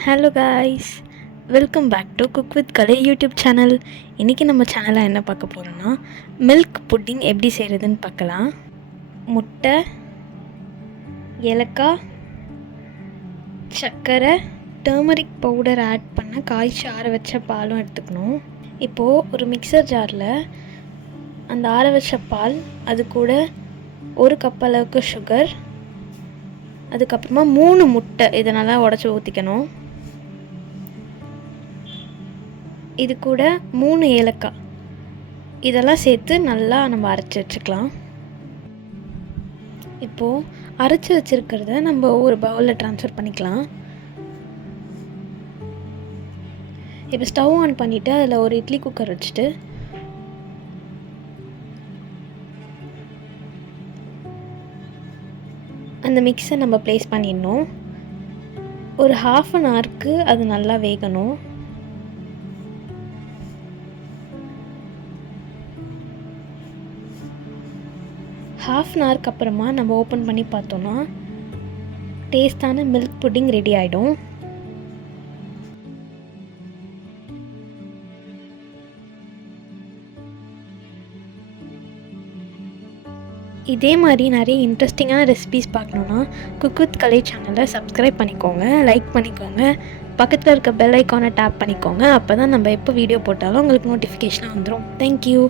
Hello guys, welcome back to cook with Kalai YouTube channel. இன்றைக்கி நம்ம சேனலில் என்ன பார்க்க போகிறோன்னா, மில்க் புட்டிங் எப்படி செய்கிறதுன்னு பார்க்கலாம். முட்டை, ஏலக்காய், சர்க்கரை, டர்மரிக் பவுடர் ஆட் பண்ண காய்ச்சி ஆற வச்ச பாலும் எடுத்துக்கணும். இப்போது ஒரு மிக்சர் ஜாரில் அந்த ஆற வச்ச பால், அது கூட 1 கப் அளவுக்கு சுகர், அதுக்கப்புறமா 3 முட்டை இதை நல்லா உடச்சி ஊற்றிக்கணும். இது கூட 3 ஏலக்காய் இதெல்லாம் சேர்த்து நல்லா நம்ம அரைச்சி வச்சுக்கலாம். இப்போது அரைச்சி வச்சுருக்கிறத நம்ம ஒரு பவுலில் ட்ரான்ஸ்ஃபர் பண்ணிக்கலாம். இப்போ ஸ்டவ் ஆன் பண்ணிவிட்டு அதில் ஒரு இட்லி குக்கர் வச்சுட்டு அந்த மிக்ஸை நம்ம ப்ளேஸ் பண்ணிடணும். ஒரு 1/2 ஹவருக்கு அது நல்லா வேகணும். ½ ஹவருக்கு அப்புறமா நம்ம ஓப்பன் பண்ணி பார்த்தோன்னா டேஸ்டான மில்க் புட்டிங் ரெடி ஆகிடும். இதே மாதிரி நிறைய இன்ட்ரெஸ்டிங்கான ரெசிபீஸ் பார்க்கணுன்னா குக் வித் கலை சேனலை சப்ஸ்கிரைப் பண்ணிக்கோங்க, லைக் பண்ணிக்கோங்க, பக்கத்தில் இருக்க பெல் ஐக்கானை டேப் பண்ணிக்கோங்க. அப்போ தான் நம்ம எப்போ வீடியோ போட்டாலும் உங்களுக்கு நோட்டிஃபிகேஷனாக வந்துடும். தேங்க்யூ.